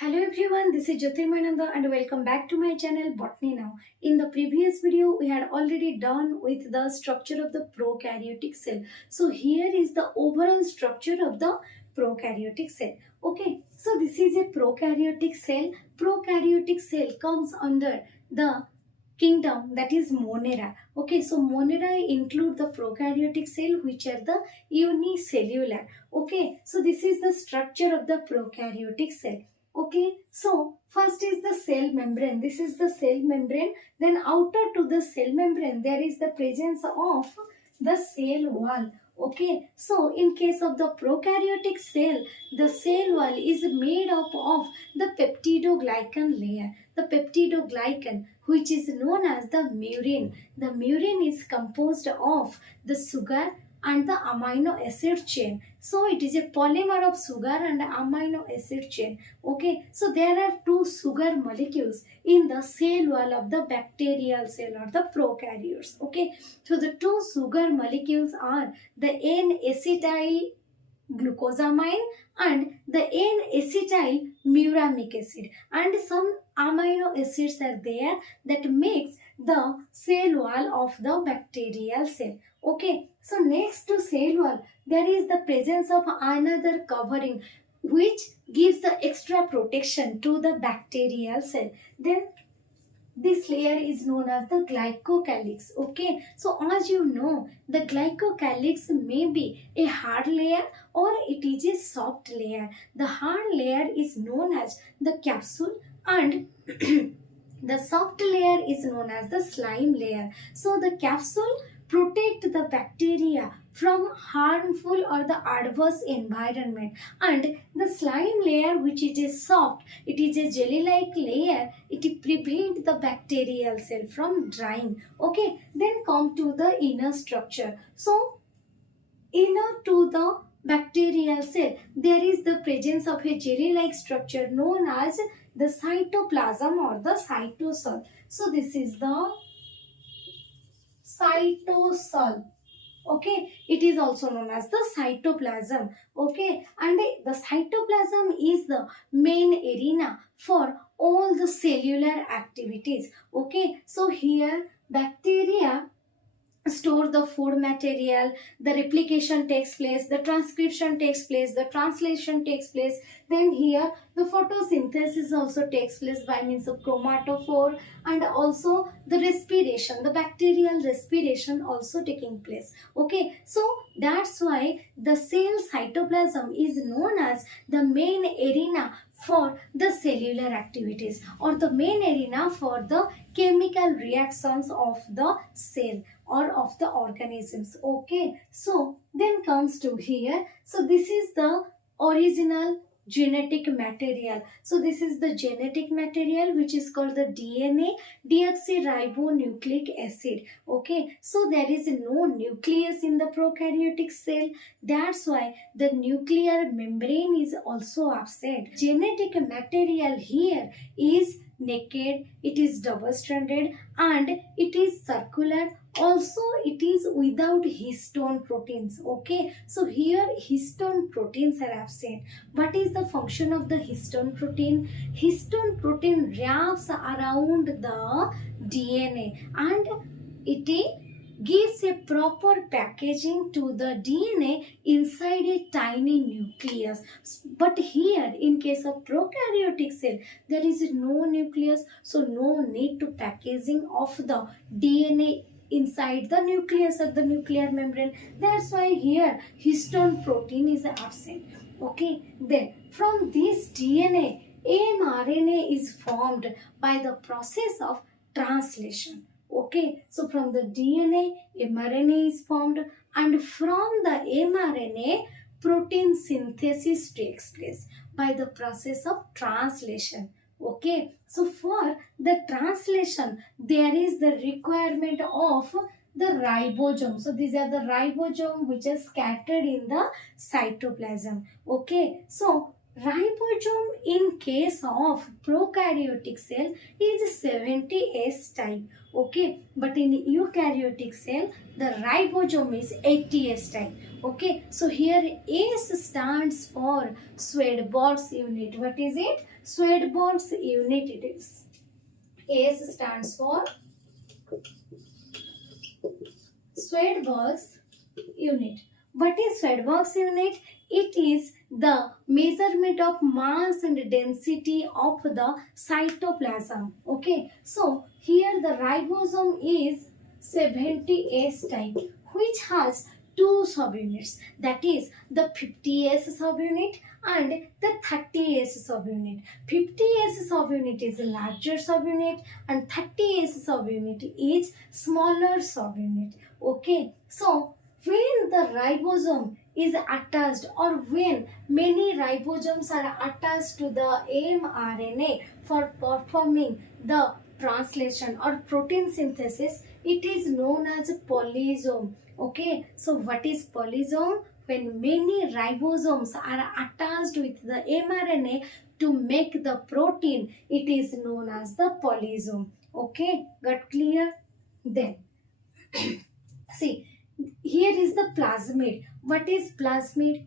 Hello everyone, this is Jyotirmananda and welcome back to my channel Botany Now. In the previous video, we had already done with the structure of the prokaryotic cell. So here is the overall structure of the prokaryotic cell. Okay, so this is a prokaryotic cell. Prokaryotic cell comes under the kingdom that is monera. Okay, so monera include the prokaryotic cell which are the unicellular. Okay, so this is the structure of the prokaryotic cell. Okay, so first is the cell membrane. This is the cell membrane. Then outer to the cell membrane, there is the presence of the cell wall. Okay, so in case of the prokaryotic cell, the cell wall is made up of the peptidoglycan layer. The peptidoglycan, which is known as the murin. The murin is composed of the sugar and the amino acid chain. So it is a polymer of sugar and amino acid chain. Okay, so there are two sugar molecules in the cell wall of the bacterial cell or the prokaryotes. Okay, so the two sugar molecules are the N-acetyl glucosamine and the N-acetyl muramic acid, and some amino acids are there that makes the cell wall of the bacterial cell. Okay, so next to cell wall there is the presence of another covering which gives the extra protection to the bacterial cell. Then this layer is known as the glycocalyx. Okay, so as you know, the glycocalyx may be a hard layer or it is a soft layer. The hard layer is known as the capsule and the soft layer is known as the slime layer. So the capsule protect the bacteria from harmful or the adverse environment, and the slime layer, which is a soft, it is a jelly like layer, it prevent the bacterial cell from drying. Okay, then come to the inner structure. So inner to the bacterial cell there is the presence of a jelly like structure known as the cytoplasm or the cytosol. So this is the cytosol. Okay, it is also known as the cytoplasm. Okay, and the cytoplasm is the main arena for all the cellular activities. Okay, so here bacteria store the food material, the replication takes place, the transcription takes place, the translation takes place. Then here the photosynthesis also takes place by means of chromatophore, and also the respiration, the bacterial respiration also taking place. Okay, so that's why the cell cytoplasm is known as the main arena for the cellular activities or the main arena for the chemical reactions of the cell or of the organisms. Okay, so then comes to here. So this is the original genetic material. So this is the genetic material which is called the DNA, deoxyribonucleic acid. Okay, so there is no nucleus in the prokaryotic cell. That's why the nuclear membrane is also absent. Genetic material here is naked, it is double-stranded and it is circular. Also it is without histone proteins. Okay, so here histone proteins are absent. What is the function of the histone protein? Histone protein wraps around the DNA and it gives a proper packaging to the DNA inside a tiny nucleus. But here in case of prokaryotic cell there is no nucleus, so no need to packaging of the DNA inside the nucleus of the nuclear membrane. That's why here histone protein is absent. Okay, then from this DNA mRNA is formed by the process of translation. Okay, so from the DNA mRNA is formed, and from the mRNA protein synthesis takes place by the process of translation. Okay, so for the translation there is the requirement of the ribosome. So these are the ribosome which are scattered in the cytoplasm. Okay, so Ribosome in case of prokaryotic cell is 70S type. Okay, but in eukaryotic cell the ribosome is 80S type. Okay, so here S stands for Swedborg's unit. What is it? Swedborg's unit it is. S stands for Swedborg's unit. What is Swedborg's unit? It is the measurement of mass and density of the cytoplasm. Okay, so here the ribosome is 70S type, which has two subunits, that is the 50S subunit and the 30S subunit. 50S subunit is a larger subunit and 30S subunit is smaller subunit. Okay, so when the ribosome is attached or when many ribosomes are attached to the mRNA for performing the translation or protein synthesis, it is known as polysome. Okay, so what is polysome? When many ribosomes are attached with the mRNA to make the protein, it is known as the polysome. Okay, got clear? Then see, here is the plasmid. What is plasmid?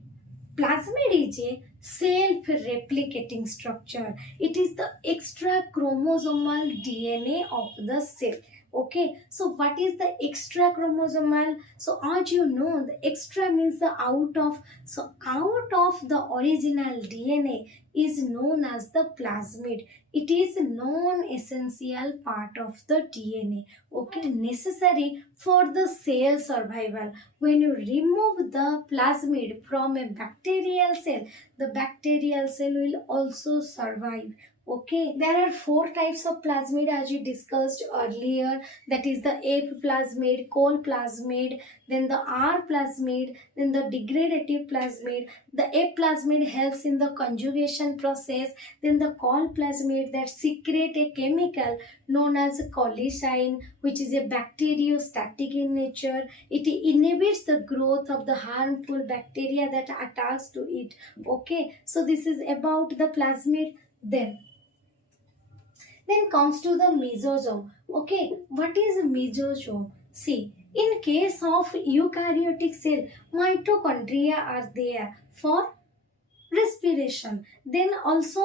Plasmid is a self-replicating structure. It is the extra chromosomal DNA of the cell. Okay, so what is the extra chromosomal? So as you know, the extra means the out of. So out of the original DNA is known as the plasmid. It is non-essential part of the DNA. Okay, necessary for the cell survival. When you remove the plasmid from a bacterial cell, the bacterial cell will also survive. Okay, there are four types of plasmid as we discussed earlier. That is the F plasmid, col plasmid, then the R plasmid, then the degradative plasmid. The F plasmid helps in the conjugation process. Then the col plasmid that secrete a chemical known as cholecystine, which is a bacteriostatic in nature. It inhibits the growth of the harmful bacteria that attacks to it. Okay, so this is about the plasmid. Then comes to the mesosome. Okay, what is mesosome? See, in case of eukaryotic cell, mitochondria are there for respiration. Then also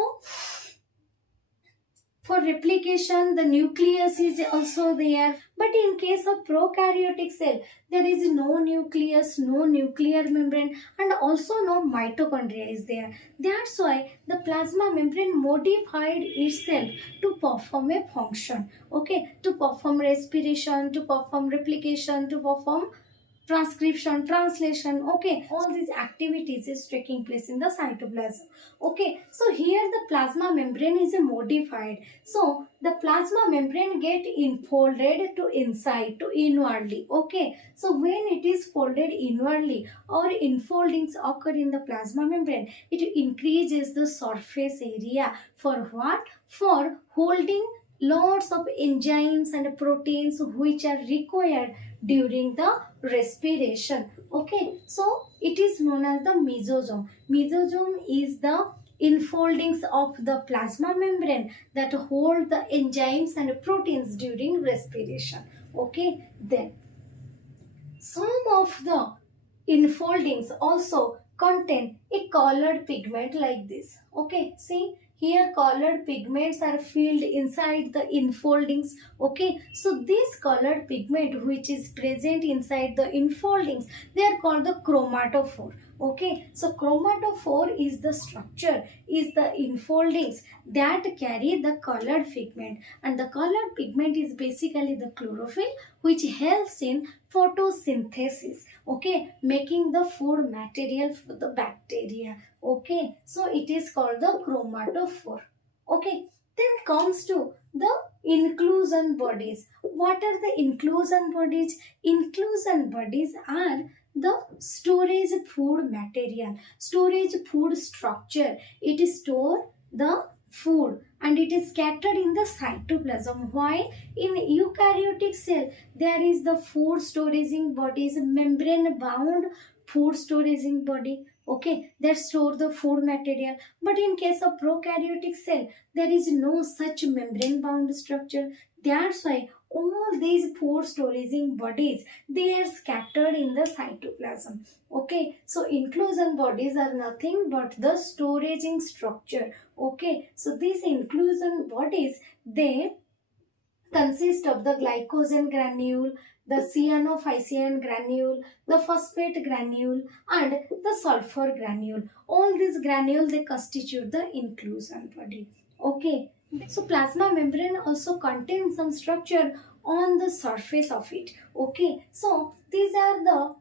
for replication, the nucleus is also there. But in case of prokaryotic cell, there is no nucleus, no nuclear membrane, and also no mitochondria is there. That's why the plasma membrane modified itself to perform a function. Okay, to perform respiration, to perform replication, to perform transcription, translation. Okay, all these activities is taking place in the cytoplasm. Okay, so here the plasma membrane is modified. So the plasma membrane get enfolded to inside, to inwardly. Okay, so when it is folded inwardly or enfoldings occur in the plasma membrane, it increases the surface area for what? For holding lots of enzymes and proteins which are required during the respiration. Okay, so it is known as the mesosome. Mesosome is the enfoldings of the plasma membrane that hold the enzymes and proteins during respiration. Okay, then some of the enfoldings also contain a colored pigment like this. Okay, see, here colored pigments are filled inside the enfoldings. Okay, so this colored pigment which is present inside the enfoldings, they are called the chromatophore. Okay, so chromatophore is the structure, is the enfoldings that carry the colored pigment, and the colored pigment is basically the chlorophyll which helps in photosynthesis. Okay, making the food material for the bacteria. Okay, so it is called the chromatophore. Okay, then comes to the inclusion bodies. What are the inclusion bodies? Inclusion bodies are the storage food material, storage food structure. It store the food and it is scattered in the cytoplasm. Why? In eukaryotic cell there is the food storaging bodies, membrane bound food storaging body. okay, that store the food material. But in case of prokaryotic cell, there is no such membrane bound structure. That's why all these food storaging bodies, they are scattered in the cytoplasm. Okay, so inclusion bodies are nothing but the storaging structure. Okay, so these inclusion bodies, they consist of the glycogen granule, the cyanophycin granule, the phosphate granule, and the sulfur granule. All these granules, they constitute the inclusion body. Okay, so plasma membrane also contains some structure on the surface of it. Okay, so these are the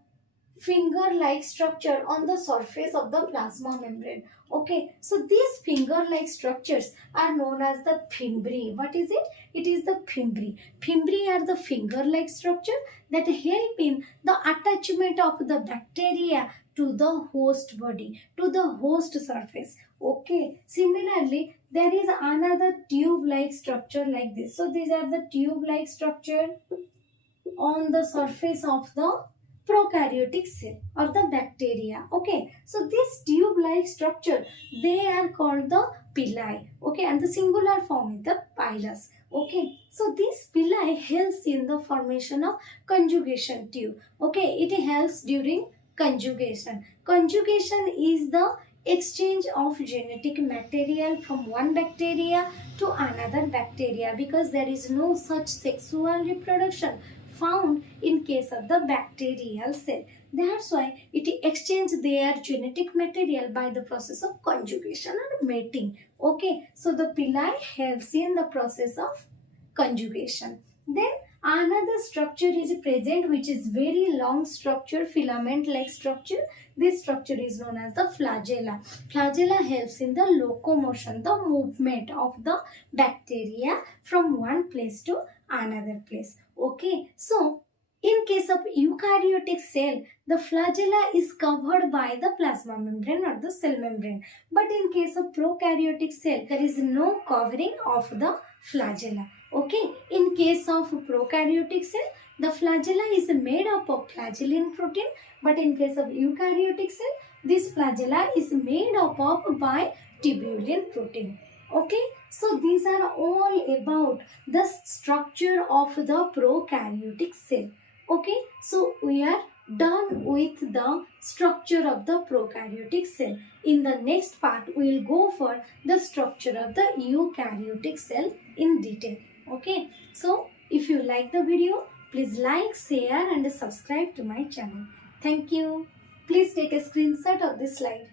finger-like structure on the surface of the plasma membrane. Okay, so these finger-like structures are known as the fimbriae. What is it? It is the fimbriae. Fimbriae are the finger-like structure that help in the attachment of the bacteria to the host body, to the host surface. Okay, similarly, there is another tube-like structure like this. So these are the tube-like structure on the surface of the prokaryotic cell or the bacteria. Okay, so this tube-like structure, they are called the pili. Okay, and the singular form is the pilus. Okay, so this pili helps in the formation of conjugation tube. Okay, it helps during conjugation. Conjugation is the exchange of genetic material from one bacteria to another bacteria, because there is no such sexual reproduction found in case of the bacterial cell. That's why it exchanges their genetic material by the process of conjugation or mating. Okay, so the pili helps in the process of conjugation. Then another structure is present, which is very long structure, filament like structure. This structure is known as the flagella. Flagella helps in the locomotion, the movement of the bacteria from one place to another place. Okay, so in case of eukaryotic cell, the flagella is covered by the plasma membrane or the cell membrane. But in case of prokaryotic cell, there is no covering of the flagella. Okay, in case of prokaryotic cell, the flagella is made up of flagellin protein. But in case of eukaryotic cell, this flagella is made up of by tubulin protein. Okay, so these are all about the structure of the prokaryotic cell. Okay, so we are done with the structure of the prokaryotic cell. In the next part, we will go for the structure of the eukaryotic cell in detail. Okay, so if you like the video, please like, share and subscribe to my channel. Thank you. Please take a screenshot of this slide.